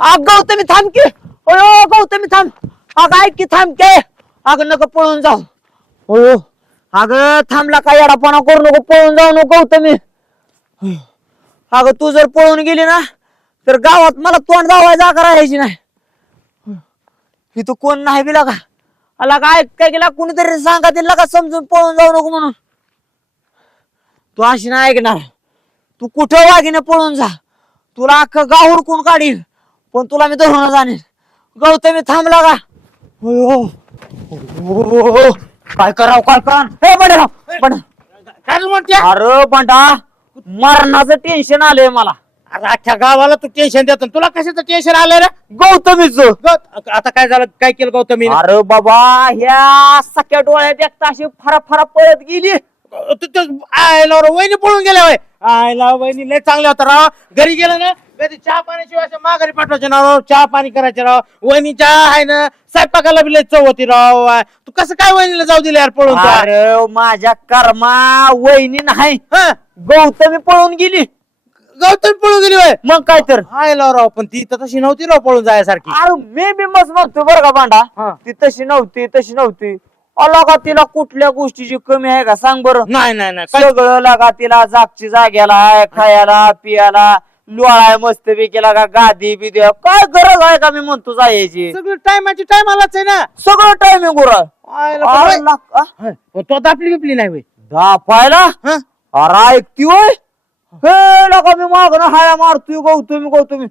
अग गौतमी थांब की अयो गौतमी थांब. अग ऐक की थांब के अग नको पळून जाऊ. अयो अग थांबला काय येडापणा करू नको पळून जाऊ नको गौतमी. अग तू जर पळून गेली ना तर गावात मला तोंड जावाय जागा राहायची नाही. इथं कोण नाही बिला का अला काय काय केला? कुणीतरी सांगा तिला का समजून पळून जाऊ नको म्हणून. तू अशी नाही ऐकणार. तू कुठं वागिने पळून जा. तुला अख्खं गाव हुडकून काढील पण तुला मी धरून जाणील गौतमी थांबला का अयो. अयो. काय कराव काय करा हे बंडा बंडा. काय रे म्हणते अरे बंडा मरणाचं टेन्शन आलंय मला. अरे अख्ख्या गावाला तू टेन्शन देतो. तुला कशाचं टेन्शन आलं रे? गौतमीच. गौत- आता काय झालं? काय केलं गौतमी अरे बाबा ह्या सख्या डोळ्यात एकटा अशी फरा फरा पळत गेली. आयला वहिनी पळून गेल्या वय आयला वहिनी लय चांगल्या होता राव. घरी गेलं ना कधी चहा पाण्याशिवाय असं माघारी पाठवायचे ना राव चहा पाणी करायचे राव. वहिनी चहा आहे ना स्वयंपाकाला बी लय चव होती राव. तू कसं काय वहिनीला जाऊ दिले यार पळून तू? अरे माझ्या कर्मा वहिनी नाही. हं? गौतमी पळून गेली. गौतमी पळून गेली वय मग काय तर? आयला राव पण ती तर तशी नव्हती राव पळून जायसारखी. अरे मी बी मस्त म्हणतो बरं का बांडा हा. ती तशी नव्हती तशी नव्हती. अला का तिला कुठल्या गोष्टीची कमी आहे का? सांग बरं. नाही नाही नाही. काय- सगळं लागा तिला जागची जाग्याला खायला पियाला. लोळाय मस्त केला का गादी बिदी. काय गरज आहे का मी म्हणतो जायची? सगळं टायमाची टाइम आलाच आहे ना. सगळं टायमिंग उरा हं, तो दापली बिपली नाही दापायला? हं? अरे ऐकती होय? हे लका मी मागणं हाया मारतोय गौतमी गौतमी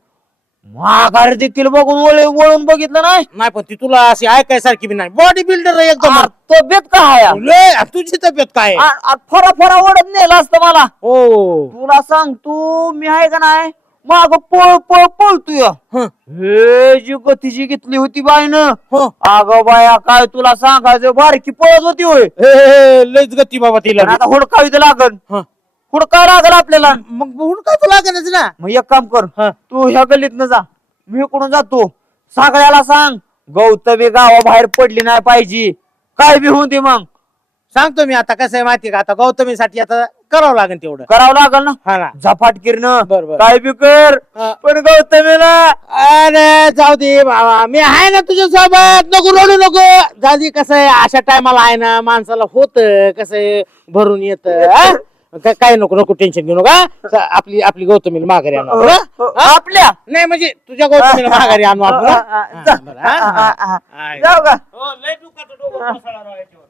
माघारी देखील बघून वळ वळून बघितलं नाही? नाही पण ती तुला अशी ऐकायसारखी बी नाही. बॉडी बिल्डर एकदम. अरे तब्येत का हाया लय, तुझी तब्येत काय आहे? फरा फरा ओढत नेला असतं मला. हो. तुला सांग तू मी आहे का नाही? माग पळ पळ पळतोय. हं, हे जी गतीची घेतली होती बाईनं. हो. अगं बाया काय तुला सांगायचं? बारकी पळत होती होय. हे, हे, लयच गती बाबा तिला. पण आता हुडकावी तर लागल हं. हुडकावं लागल आपल्याला. मग म्हणून काय तुला लागणच ना. मग एक काम कर. तू ह्या गल्लीत जा. मी इकडून जातो. सगळ्याला सांग गौतमी गावाबाहेर पडली नाही पाहिजे. काय बी होऊन दे मग. सांगतो मी आता कसं आहे माहिती का? आता गौतमीसाठी आता करावं लागेल तेवढं. करावं लागल ना? हा ना. झपाट किरण. काय बी कर. हा. पण गौतमीला अरे जाऊ दे बाबा. मी आहे ना तुझ्या सोबत नको रडू नको. जाऊ दे कसं आहे? अशा टायमाला आहे ना माणसाला होत कसं आहे? भरून येत काय नको नको टेन्शन घेऊ नका आपली आपली गौतमी माघारी आणू आपण, हं? हा? आपल्या नाही म्हणजे तुझ्या गौतमीला माघारी आणू आपण हं? हा, बरं, हा, हा, हा. हा, हा. आहे. जाऊ का हो, लय दुखाचं डोकं कोसळलं राव याच्यावर.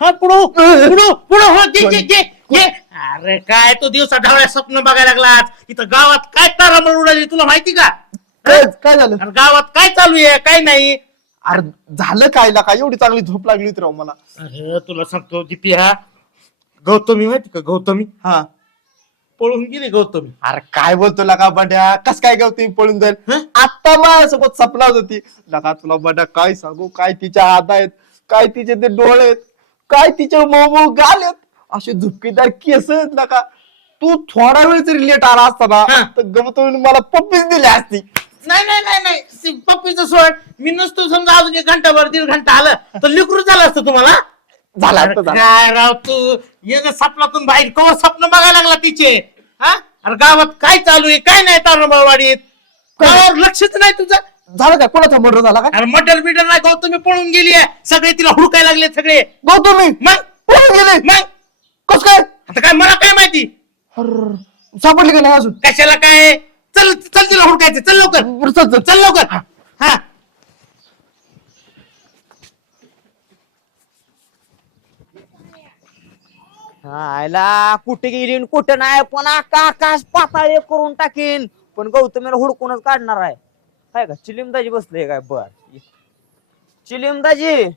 हा पुढं पुढं पुढं हो घे घे घे घे अरे काय तो दिवसा ढवळ्या स्वप्न बघायला लागलास इथं गावात काय तारामळ उडाली तुला माहिती का? काय झालं? गावात काय चालू आहे? काय नाही. अरे झालं काय ला काय? एवढी चांगली झोप लागली होती राव मला. अरे तुला सांगतो किती हा गौतमी माहिती का? गौतमी. हा. पळून गेली गौतमी. अरे काय बोलतो लका बड्या? कस काय गवती पळून जाईल? हं? आता माझ्यासोबत सपनात होती. लका तुला बड्या काय सांगू? काय तिच्या हात आहेत? काय तिचे ते डोळे आहेत? काय तिचे मऊ मऊ गाल आहेत? असे झुपकेदार केस आहेत लका तू थोडा वेळ जरी लेट आला असता ना हं. तर मला पप्पीच दिली असती. नाही नाही नाही नाही. सी- पप्पीचं सोड. मी नसतो समजा अजून एक घंटाभर दीड घंटा आलं तर लिकरू झालं असतं तुम्हाला? झाला अरे असता झाला. काय राव तू ये ना स्वप्नातून बाहेर. कवा स्वप्न बघायला लागला तिचे? हा? अरे गावात काय चालू आहे? काय नाही तारुणबाळवाडीत गावावर लक्षच नाही तुझं? झालं काय कोणाचा मर्डर झाला काय अरे मटर बिटर नाही गौतमी पळून गेली आहे. सगळे तिला हुडकायला लागले सगळे. गौतमी! मग? पळून गेले! मग? कस काय? आता काय मला काय माहिती? सापडली का नाही अजून? कशाला काय? चल चल तिला हुडकायचं. चल लवकर. चल, चल. चल लवकर. हा. आयला कुठे गेली आणि कुठे नाही? पण आका आकाश पाताळ एक करून टाकीन. पण गौतमीला हुडकूनच काढणार आहे. काय का? चिलिमदाजी बसले काय? बर. चिलिमदाजी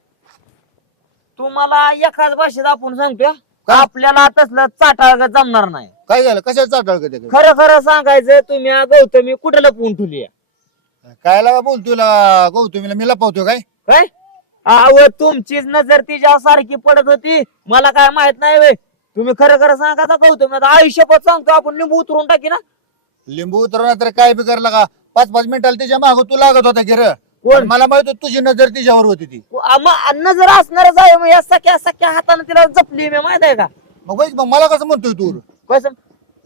तुम्हाला एकाच भाषेत आपण सांगतो आपल्याला तसलं चाटा जमणार नाही. काय झालं? कशाचा चाटाळ? खरं खरं सांगायचं तुम्ही गौतमी कुठे लपवून ठेवली? काय लागा बोल तुला? गौतमीला मी लपवतो काय? काय? अव तुमचीच नजर तिच्या सारखी पडत होती. मला काय माहीत नाही वे तुम्ही खरं खरं सांगा आता गौतमी आता आयुष्यपत सांगतो आपण लिंबू उतरून टाकी ना. लिंबू उतरवणार तर काय बी करला का पाच पाच मिनिटाला त्याच्या माग तू लागत होता की र. कोण? मला माहीत होतं तुझी नजर तिच्यावर होती ती. अन्न जर असणारच आहे मग या सख्या सख्या हाताने तिला जपली मी माहीत आहे का? मग मला कसं म्हणतोय तू? कसं?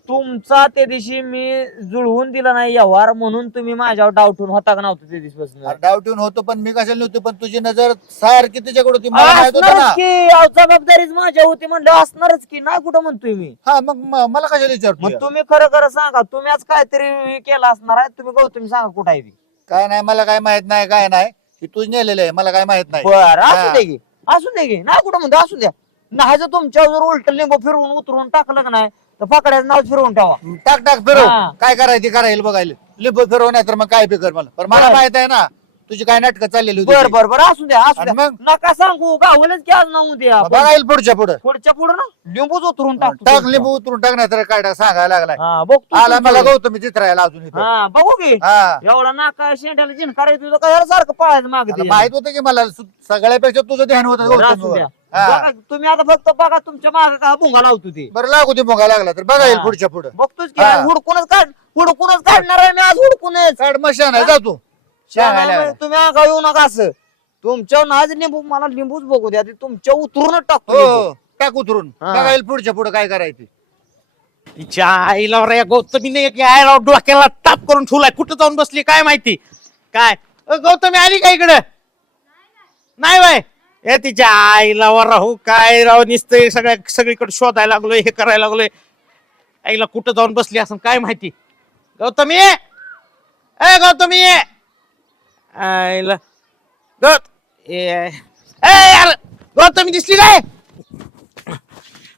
तुमचा त्या दिवशी मी जुळवून दिला नाही व्यवहार म्हणून तुम्ही माझ्यावर डावटून होता का नव्हतं त्या दिवशीपासून? डाव ठेवून होतो पण मी कशाला नव्हतो पण तुझी नजर सारखी तिच्याकडे होती मला माहीत होतं ना. असणारच की अहो, जबाबदारीच माझ्या होती म्हणलं असणारच की नाही कुठं म्हणतोय मी? हा मग म- मला कशाला विचारतो मग तुम्ही खरं खरं सांगा तुम्ही आज काहीतरी हे केलं असणार आहे तुम्ही गौतमी सांगा कुठं आहे ती? काय नाही मला काय माहीत नाही काय नाही. की तूच नेलेलं आहे मला काय माहीत नाही. बर असू हा. दे की असू दे की. नाही कुठं म्हणतो असू द्या. नाही जर तुमच्यावर जर उलट लिंबू फिरवून उतरवून टाकलं का नाही तर पकडायचं नाव फिरवून ठेवा. टाक टाक फिरव. हा. काय करायचं करायला बघायला. लिंबू फिरव नाही तर मग काय फिकर मला. पण मला बरं. माहीत आहे ना तुझी काय नाटकं चाललेली होती बर ती. बर बर असू द्या असू आणि द्या. मग? नका सांगू गावलंच की आज नाव द्या. बघायला पुढच्या पुढं. पुढच्या पुढे ना? लिंबूच उतरून टाकतो. टाक लिंबू उतरून टाक नाही तर काय टाक सांगायला लागलाय. हा बघतो आला मला तुमचं. गौतमी चित्रायला अजून इथं. हा बघू की. हा. एवढा नाका शेंड्याला जिनकार आहे तुझं काय सारखं पळायचं माग आता माहीत होतं की मला सु- सगळ्यापेक्षा तुझं ध्यान होतं गौतमीवर. हा. तुम्ही आता फक्त बघा तुमच्या माग का भुंगा लावतो ते. बरं लागू दे मोगा लागला तर. बघा येईल हा. पुढच्या पुढं. बघतोच की हा. हुडकूनच काढ हुडकूनच काढणार आहे मी आज हुडकूनच मशान आहे जा तू. शाळा तुम्ही येऊ नका असं. तुमच्या नाच लिंबू मला लिंबूच बघू द्या. ते तुमच्या उतरूनच टाकतो हो लिंबू. टाक उतरून. हा. बघा येईल पुढच्या पुढं काय करायचं. तिच्या आईला रे गौतमीने एक आईला डोक्याला ताप करून ठेवलाय. कुठं जाऊन बसली काय माहिती? काय? अ, गौतमी आली का इकडं? नाही बाय ए तिच्या आईला वर राहू. काय राहू निसतंय सगळ्या सगळीकडे शोधायला लागलोय हे करायला लागलोय. आईला कुठं जाऊन बसली असं काय माहिती? गौतमी! ए गौतमी! आईला गौत. ए ए, यार. गौतमी दिसली काय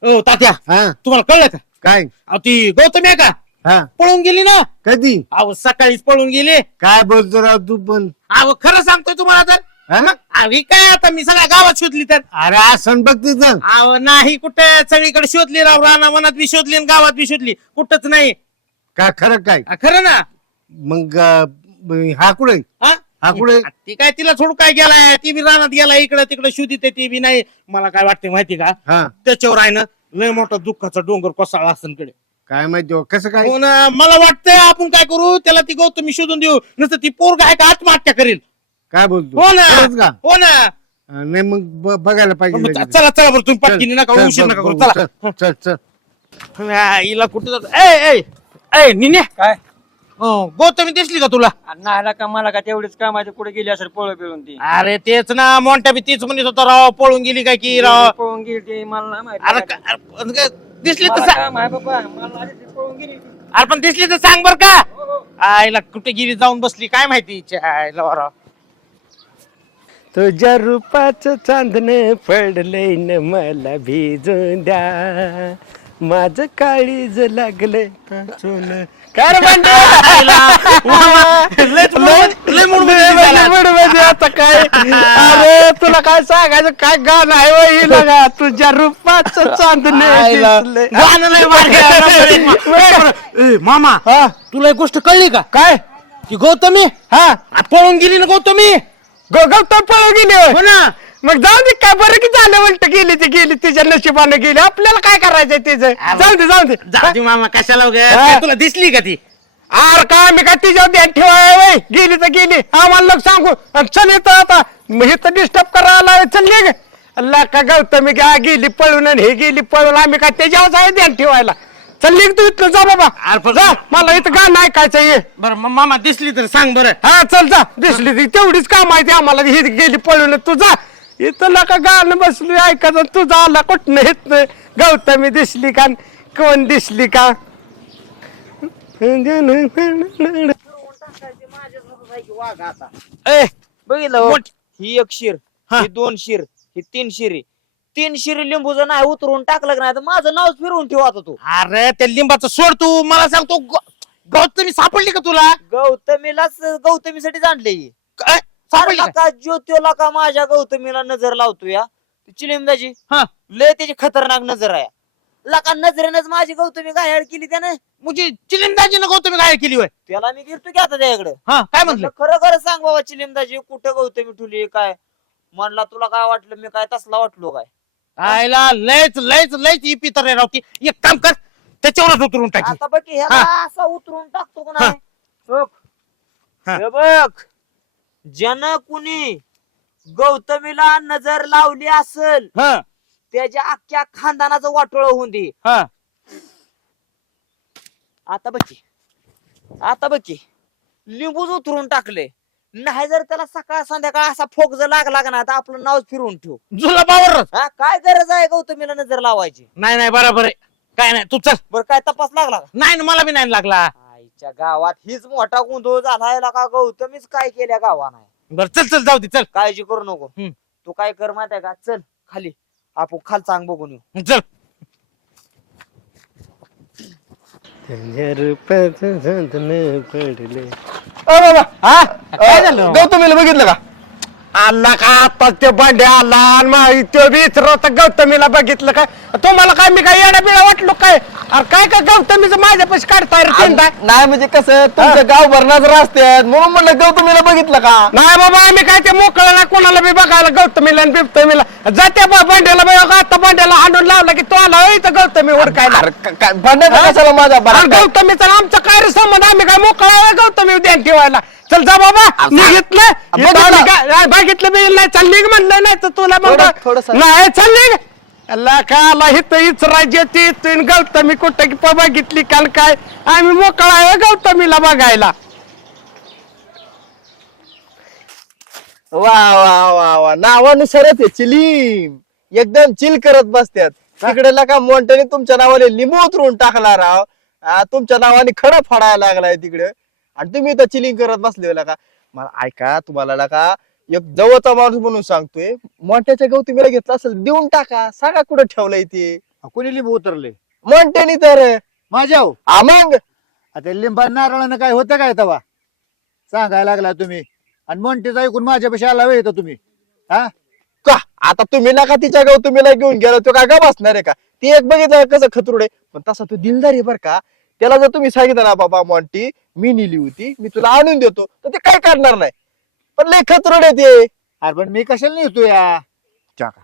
ओ तात्या. हा. तुम्हाला कळलं का? काय? अहो ती गौतमी आहे का? हा. पळून गेली ना? कधी? अहो सकाळीच पळून गेली. काय बोलतो राव तू पण? अहो खरं सांगतोय तुम्हाला तर. हा? ही काय आता? मी सगळ्या गावात शोधली तर. अरे असं बघ तिथं. अहो नाही कुठे? सगळीकडे शोधली राव. राणा मनात बी शोधली आणि गावात बी शोधली. कुठंच नाही. का? खरं काय? अ, खरं ना? मग अं, हा कुठे हा? हा, कुठे? ती काय तिला सोडून काय गेलाय? ती बी रानात गेलाय इकडे तिकडे शोधित आहे ती बी नाही. मला काय वाटते माहिती का? हा. त्याच्यावर आहे ना लय मोठा दुःखाचा डोंगर कोसळला असं कडे काय माहिती हो, कसं काय? हो ना मला वाटतंय आपण काय करू त्याला ती गौतमी शोधून देऊ. नसतं ती पोरग आहे का आत्महत्या करेल. काय बोलतो? हो ना. खरंच का? हो ना. नाही मग ब- बघायला पाहिजे मग लगेच. चला चला बरं तुम्ही चल, पटकीने नका चल, उशीर बघ, नका करू. चला. चल, चल चल. हा, हिला कुठे जात? ए ए ए निन्या. काय? हो, गौतमी दिसली का तुला? नाही का मला का तेवढीच कामाच्या पुढे गेली असेल पळ पिळून ती? अरे तेच ना मोठ्या बी तीच म्हणत होता राव पळून गेली काय की राव? पळून गेली ती मला नाही माहिती अरे. का- दिसली तर मला सांग काम आहे बाबा मला आधी ती पळून गेली ती. अरे पण दिसली तर सांग बर का. आईला कुठे गेली जाऊन बसली काय माहिती हिच्या आईला राव? तुझ्या रूपाचं चांदणे पडले न मला भिजून द्या. माझ काळीज लागले आता काय अरे तुला काय सांगायचं काय गाणं आहे ही लगा तुझ्या रूपाचं चांदणे ए, मामा तुला एक गोष्ट कळली का काय की गौतमी हा पळून गेली ना गौतमी ग- गौतम पळून गेली. हो ना मग जाऊ दे काय बरं की झालं उलट गेली ती गेली तिच्या नशिबानं गेली. आपल्याला काय करायचंय तिचं? जाऊ दे जाऊ दे. जाऊ दे मामा कशाला उगाच? हा. काय तुला दिसली का ती? अरे काय मी काय तिच्यावर ध्यान ठेवाय वय? गेली तर गेली. आम्हाला लोक सांगू चल येतं आता. हे तर डिस्टर्ब करायला चल निघ. अल्ला का गौतमी का गेली पळून हे गेली पळून. आम्ही काय त्याच्यावर आहे ध्यान ठेवायला? चल निघ तू इथलं जा बाबा. पण- जा मला इथं गाणं ऐकायचं ये. बरं मग मामा दिसली तर सांग बरं. हा चल जा. दिसली ती तेवढीच काम आहे ती आम्हाला ही गेली पळून. तू जा. इथं नका गाणं बसली ऐकायचं. तू जा आला कुठनं येत नाही? गौतमी दिसली का? कोण दिसली का? ए बघितलं हो? मोठ- ही एक शिर ही. दोन शिर ही तीन शिरी तीन शिरी लिंबूचं नाही उतरून टाकलं का नाही तर माझं नाव फिरवून ठेवा आता तू. अरे त्या लिंबाचं सोड तू. मला सांगतो गौ- गौतमी सापडली का तुला? गौतमीलाच गौतमीसाठी जाणले काय? सापडली का? का ज्योतिला का माझ्या गौतमीला नजर लावतो या चिलिमदाजी हा. लय त्याची खतरनाक नजर आहे. लका नजरेनच माझी गौतमी गायड केली त्यानं. म्हणजे चिलिमदाजीनं गौतमी काय केली होय? त्याला मी गेलतो की आता त्याकडे हा काय म्हटलं खरं खरं सांग बाबा चिलिमदाजी कुठं गौतमी ठुली काय? म्हणला तुला काय वाटलं मी काय तसला वाटलो काय? आयला लयच लयच लयच इपी तर रावती एक काम कर त्याच्यावरच उतरून टाकी. आता बघ ह्याला असा उतरून टाकतो का नाही? बघ. हा. हे बघ. ज्यानं कुणी गौतमीला नजर लावली असल हा. त्याच्या अख्ख्या खानदानाचं वाटोळ होऊन दे. हा. आता बघ की आता बघ की लिंबूच उतरून टाकले. नाही जर त्याला सकाळ संध्याकाळ असा फोक जर लागला का ना तर आपलं नाव फिरवून ठेव. जुलाबावर हा काय गरज आहे गौतमीला नजर लावायची? नाही नाही बरोबर आहे. काय नाही तू चल. बरं काय तपास लागला का? नाही ना मला बी नाही लागला. आईच्या गावात हीच मोठा गोंधळ झालाय का गौतमीच काय केल्या गावा नाही बर चल चल जाऊ दे चल. काळजी करू नको. हम्म. तू काय कर माहिती आहे का? चल खाली. आपण खाल चांग बघून येऊ. चल. काय झालं? गौतमीला बघितलं का? आला का? आता ते बंड्या आला आणि मग तो बी होता गौतमीला बघितलं काय तुम्हाला काय मी काय येडा बिडा वाटलो काय? अरे काय काय गौतमीचं माझ्यापाशी काढताय रे तीनदा नाही म्हणजे कसं तुमचं गाव भरणाच असतात म्हणून म्हणलं गौतमीला बघितलं का? नाही बाबा आम्ही काय ते मोकळं ना कोणाला बी बघायला गौतमीला आणि बिबतमीला जाते बा बंड्याला बघ आता बंड्याला हाणून लावला की तो आला इथं गौतमी ओळखायला अरे का- काय भांडण कशाला माझा काय? गौतमीचा आणि आमचा काय रे संबंध? आम्ही काय मोकळा आहे गौतमी ध्यान ठेवायला. चल जा बाबा मी घेतलं बघितलं. इथं आम्ही काय- नाही, बघितलं बी नाही चालली म्हणलं नाही तर तुला थोडं- थोडंसं. नाही चालली का? अल्ला का आला हित हीच राज्य ती तीन गौतमी कुठं की बघितली काल काय? आम्ही मोकळा आहे गौतमीला बघायला. वा वा वा वा. नावानुसारच आहे चिलीम एकदम चिल करत बसतात तिकडे का मोंटने तुमच्या नावाने लिंबू उतरून टाकला राव आ, तुमच्या नावाने खरं फाडायला लागलाय तिकडे. आणि तुम्ही इथं चिलिंग करत बसले का? मला ऐका तुम्हाला का एक जवळचा माणूस म्हणून सांगतोय मोंट्याच्या गौतमीला घेतला असेल देऊन टाका सांगा कुठं ठेवलंय ते. कोणी लिंबू उतरले? मोंट्यानी तर. माझ्या हो. मग. आता लिंबा नारळानं काय होतं काय तवा? सांगायला लागला तुम्ही. आणि म्हणतेच ऐकून माझ्यापाशी आला वेळ येतो तुम्ही. हा? का? आता तुम्ही नका तिच्या गौतमीला घेऊन गेला तो काय का बसणार आहे का? ती एक बघितलं कसं खतरुड आहे? पण तसा तो दिलदार आहे बरं का. त्याला जर तुम्ही सांगितलं ना बाबा मॉन्टी मी नेली होती मी तुला आणून देतो तर ते काय करणार नाही? पण लय खतरुड आहे ते. अरे पण मी कशाला नेतो या? चाका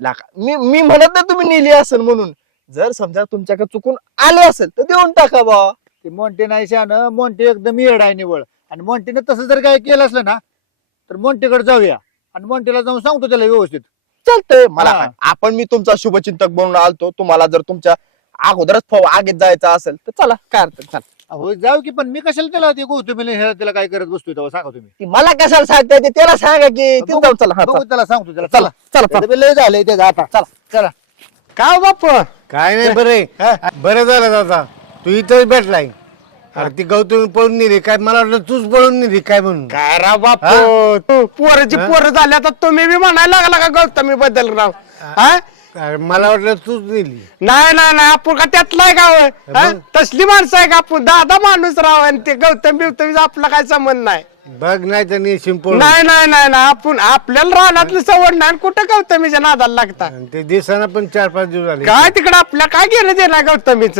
लाका मी मी म्हणत नाही तुम्ही नेली असेल म्हणून. जर समजा तुमच्याकडे चुकून आले असेल तर देऊन टाका बा ते मोंटे नाही शान मोंटे एकदम येड आहे निवळ. आणि मोंटेने तसं जर काय केलं असलं ना तर मोंटेकडे जाऊया. आणि मोंटेला जाऊन सांगतो त्याला व्यवस्थित. चालतंय मला हा. काय. आपण मी तुमचा शुभचिंतक बनून आलतो. तुम्हाला जर तुमच्या अगोदरच फव आगीत जायचं असेल तर चला काय अडचण चला. हो जाऊ की पण मी कशाला त्याला ते गौतमीला हे त्याला काय करत बसतोय तेव्हा सांगा तुम्ही. ती मला कशाला सांगताय ते त्याला सांगा की तिथं जाऊ चला हा बघू चला. त्याला सांगतो त्याला चला चला चला. लय झालंय ते आता. चला चला. काय बाप काय नाही बरे बरं झालं दादा. तू इथंच भेटलाय. अरे ती गौतमी पळून नेली. काय मला वाटलं तूच पळून नेली काय म्हणून? काय राव बापू पोराची पोरं झाली आता तुम्ही बी म्हणायला लागला का गौतमी बद्दल राव हा? अरे मला वाटलं तूच नेली. नाही नाही नाही आपण का त्यातलाय गाव हा? तसली माणसं आहे का आपण? दादा माणूस राव आणि ते गौतम बिवतमीचा आपला काय संबंध नाही. बघ नाही तर नाही नाही नाही नाही आपण आपल्याला रानातली सवड नाही आणि कुठं गौतमीच्या नादाला लागता? आणि ते दिसाना पण चार पाच दिवस झाले. काय तिकडं आपल्या काय घेणं देणार गौतमीच?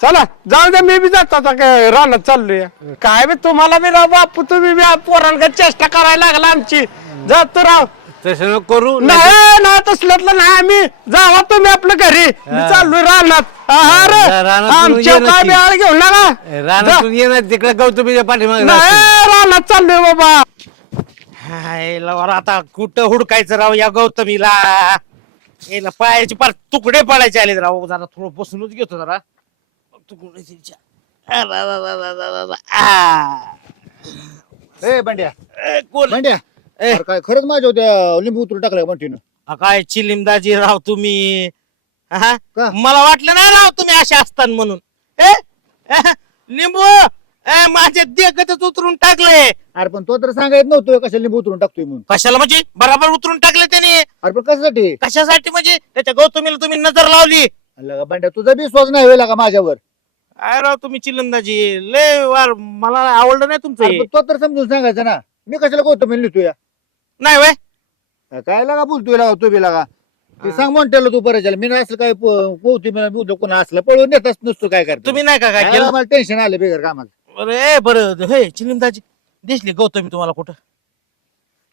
चला जाऊ दे मी बी जातो आता काय रानात चाललोय. काय बी तुम्हाला बी राव बापू तुम्ही बी पोरांकडे चेष्टा करायला लागला आमची. जातो राव. तसं नको करू नाही ना तसल्यातलं नाही. आम्ही जावा तुम्ही आपल्या घरी. मी चाललोय रानात. हा रे जा, रानात आमच्या येऊ काय नक्की. घेऊ नका. रानातून तिकडे गौतमीच्या पाठीमागे नाही रानात चाललोय बाबा. हाय लवर आता कुठं हुडकायचं राव या गौतमीला? याला पायाचे पार तुकडे पडायचे आले राव. जरा थोडं बसूनच घेतो जरा. तुकडे तिच्या. आ, रा, रा, रा, रा, रा, रा, रा. आ. ए बंड्या. ए, कोण? बंड्या. ए. अरे काय खरंच माझ्या होत्या लिंबू उतरून टाकलं म्हणते हा, काय चिलिमदाजी राव तुम्ही? हा? का? मला वाटलं नाही राव तुम्ही असे असतान म्हणून. ए ए, लिंबू ए, माझे देखतच उतरून टाकले अरे पण तो तर सांगायच नव्हतं कशाला लिंबू उतरून टाकतोय म्हणून? कशाला म्हणजे? बराबर उतरून टाकले त्याने. अरे पण कशासाठी? कशासाठी म्हणजे? त्याच्या गौतमीला तुम्ही नजर लावली. अरे लगा बंड्या तुझा विश्वास नाही होईल का माझ्यावर? काय राव तुम्ही चिलंदाजी? लय वार मला आवडलं नाही तुमचं अरे हे. पण तो तर समजून सांगायचं ना. मी कशाला गौतमी लिहितोय या? नाही वय. काय लागा बोलतोय लागा तू बी लागा. ते सांग म्हणतेला तू परत मी नाही असलं काय पोहती मी कोण असलं पळून येतच नसतो काय करतो तुम्ही नाही का काय केलं? मला टेन्शन आलं बेगर कामाला ए बरं हे चिलिमदाजी दिसली गौतमी तुम्हाला कुठं?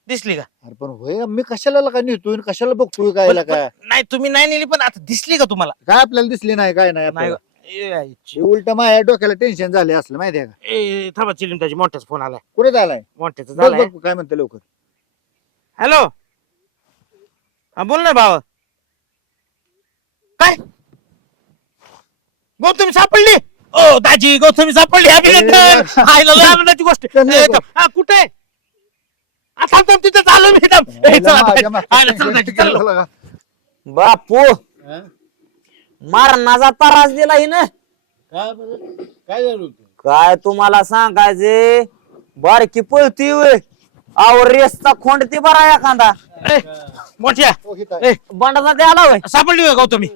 दिसली का? अरे पण होय मी कशाला लागा नेतोय कशाला बघतोय काय पण- लागा? पण- नाही तुम्ही नाही नेली पण आता दिसली का तुम्हाला? काय आपल्याला दिसली नाही काय नाही नाही. हे उलट माझ्या डोक्याला टेन्शन झाले असलं माहिती आहे का? ए, थांबा चिलीम त्याची मोठ्याचा फोन आलाय. कुठे झालाय? मोठ्याचा बघ झालाय. बघ काय म्हणते लवकर. हॅलो. हा बोल ना भावा. काय? गौतमी सापडली? ओ दाजी गौतमी सापडली अभिनंदन आईला लय आनंदाची गोष्ट. चल, ए, थांब. हा, कुठे? हा, थांब थांब तिथं चालू मी थांब. ए, चला, माझ्या मागच्या आईला, चल, दाजी, चल. टेन्शनला का? बापू मारणाचा त्रास दिला हिनं काय झालं होतं? काय तुम्हाला सांगायचे? बारकी पळती वय आव रेसचा खोंड ती बरा एखादा. ए, मोठ्या. हो. ए, बंडाचा द्याला वय सापडली होय गौतमी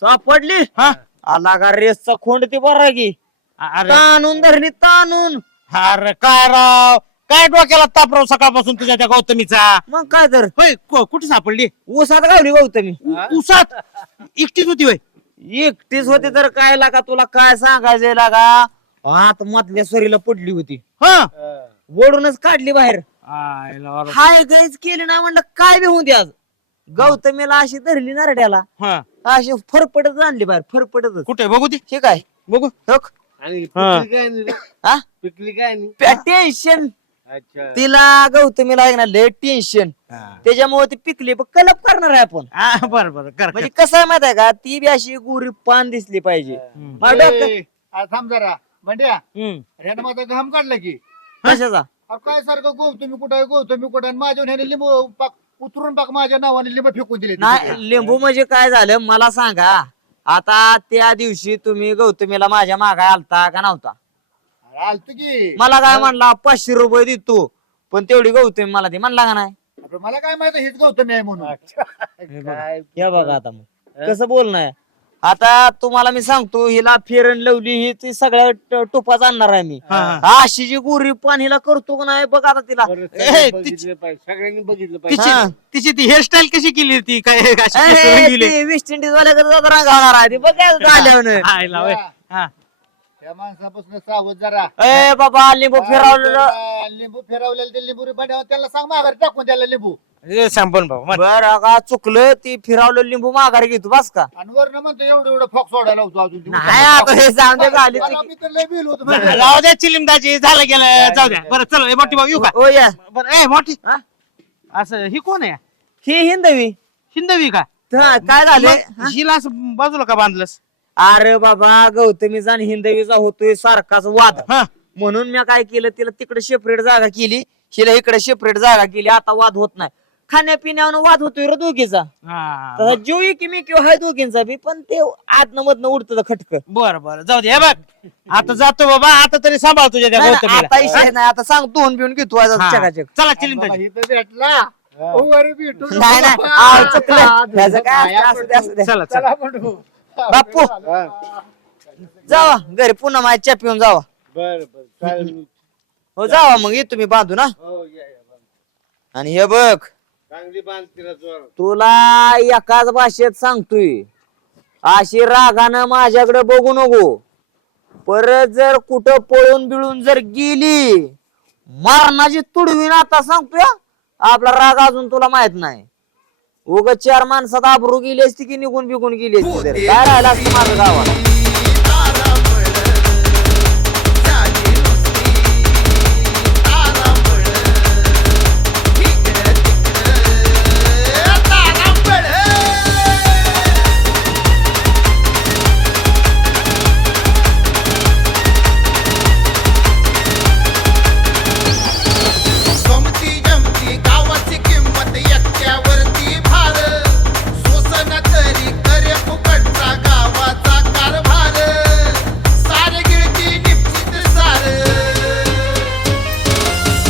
सापडली? हा. आला का रेसचा खोंड ती बरा की? अरे. ताणून धरली ताणून. अरे काय राव? काय डोक्याला ताप राव सकाळपासून तुझ्या त्या गौतमीचा? मग काय तर. होय को- कुठे सापडली? ऊसात गावली गौतमी. उसात एकटीच होती होय. एकटीच होती तर काय लागा तुला काय सांगायचंय लागा? आत मधल्या सरीला पडली होती. हा. ओढूनच काढली बाहेर. आयला. हाय गायच केली नाही म्हणलं काय बी होऊन दे आज. गौतमीला अशी धरली नरड्याला हा. अशी फरफडत आणली बाहेर फरफडत कुठे बघू ती. ठीक आहे. बघू. आणि हा. पिकली काय नाही रे? हा? पिकली काय नाही प्या- टेन्शन अच्छा. तिला गौतमीला आहे ना लय टेन्शन त्याच्यामुळे ती पिकली पण कलप करणार आहे आपण. हा, बरं बरं कर म्हणजे कसं आहे माहीत आहे का? ती बी अशी गोरी पान दिसली पाहिजे. ए, आ, थांब जरा. बंड्या हम्म. घाम काढला की. कशाचा? अहो, काय सारखं गो तुम्ही कुठं गो तुम्ही कुठं आणि माझ्या ह्याने लिंबू पाक उतरून पाक माझ्या नावाने लिंबू फेकून दिले नाही लिंबू म्हणजे काय झालं? मला सांगा आता त्या दिवशी तुम्ही गौतमीला माझ्या मागाय आलता का नव्हता? आलतो की. मला काय म्हणला पाचशे रुपये देतो पण तेवढी गौतमी मला ती म्हणला का नाही? मला काय माहिती हेच गौतमी आहे म्हणून. काय हे बघा आता मग. कसं बोलणं आता तुम्हाला मी सांगतो हिला फेरन लवली ही ती सगळ्या टोपाच आणणार आहे मी हा, अशी जी गोरी पान हिला करतो का नाही बघ आता तिला बरं, ए, सगळ्यांनी तिची- बघितलं पाहिजे सगळ्यांनी बघितलं पाहिजे तिची हा. तिची ती हेअरस्टाईल कशी केली होती काय अशी केस अरे, रंगविले? ती वेस्ट इंडिज वाल्याकडे रांगावणार आहे ती बघायला आल्यावर आयला होय. हा. त्या माणसापासून सावध जरा. ए बाबा लिंबू फिरवलेलं. लिंबू फिरवलेलं ते लिंबू बंड्या त्याला सांग माघारी टाकून द्यायला लिंबू. भाऊ म्हण. बर का चुकलं ती फिरवलं लिंबू माघारी घेतो बस का? आणि वरनं म्हणतो एवढं एवढं फॉक सोडायला होतो अजून ती. नाही आता हे जाऊन दे झाली मला मी तर लय बिल होतो. जाऊ द्या चिलिमदाजी झालं गेलं जाऊ द्या बरं चल मोठी भाऊ येऊ का? ओ या. बरं ए मोठी. हा? असं ही कोण आहे? ही हिंदवी. हिंदवी का? हा, काय झाले? मग हिला असं बाजूला का बांधलंस? अरे बाबा गौतमीचा आणि हिंदवीचा होतोय सारखाच वाद. हा. म्हणून मी काय केलं तिला तिकडे सेपरेट जागा केली. हिला इकडे सेपरेट जागा केली. आता वाद होत नाही. खाण्यापिण्यावर वाद होतोय रे दोघीचा. हा, तसा जीव की मी किंवा हाय दोघींचा बी पण ते आतनं मधनं उडतं खटक. बरं बरं. जाऊ दे हे बघ. आता जातो बाबा आता तरी सांभाळ तुझ्या त्या गौतमीला. आता विषय नाही आता सांग दोन पिऊन घेतो आज हा. चकाचक. चला इथं भेटला. वर भेटून नाही नाही. आव, चुकलं त्याचं काय असतं, असू दे, असू दे. चला चला. चला म्हणू. बापू. जावा घरी पुन्हा माझ्या च्या पिऊन जावा. बरं बरं. चालेल हो जावा मग येतो मी बांधू ना हो या या आणि हे बघ चांगली बांध तिला जोर. तुला एकाच भाषेत सांगतोय. अशी रागानं माझ्याकडे बघू नको. परत जर कुठं पळून बिळून जर गेली मारणाची तुडवीन आता सांगतोय. आपला राग अजून तुला माहीत नाही. उग चार माणसात आबरू गेली असती की निघून बिघून गेली असती तर. काय राहिला असतं माझं गावात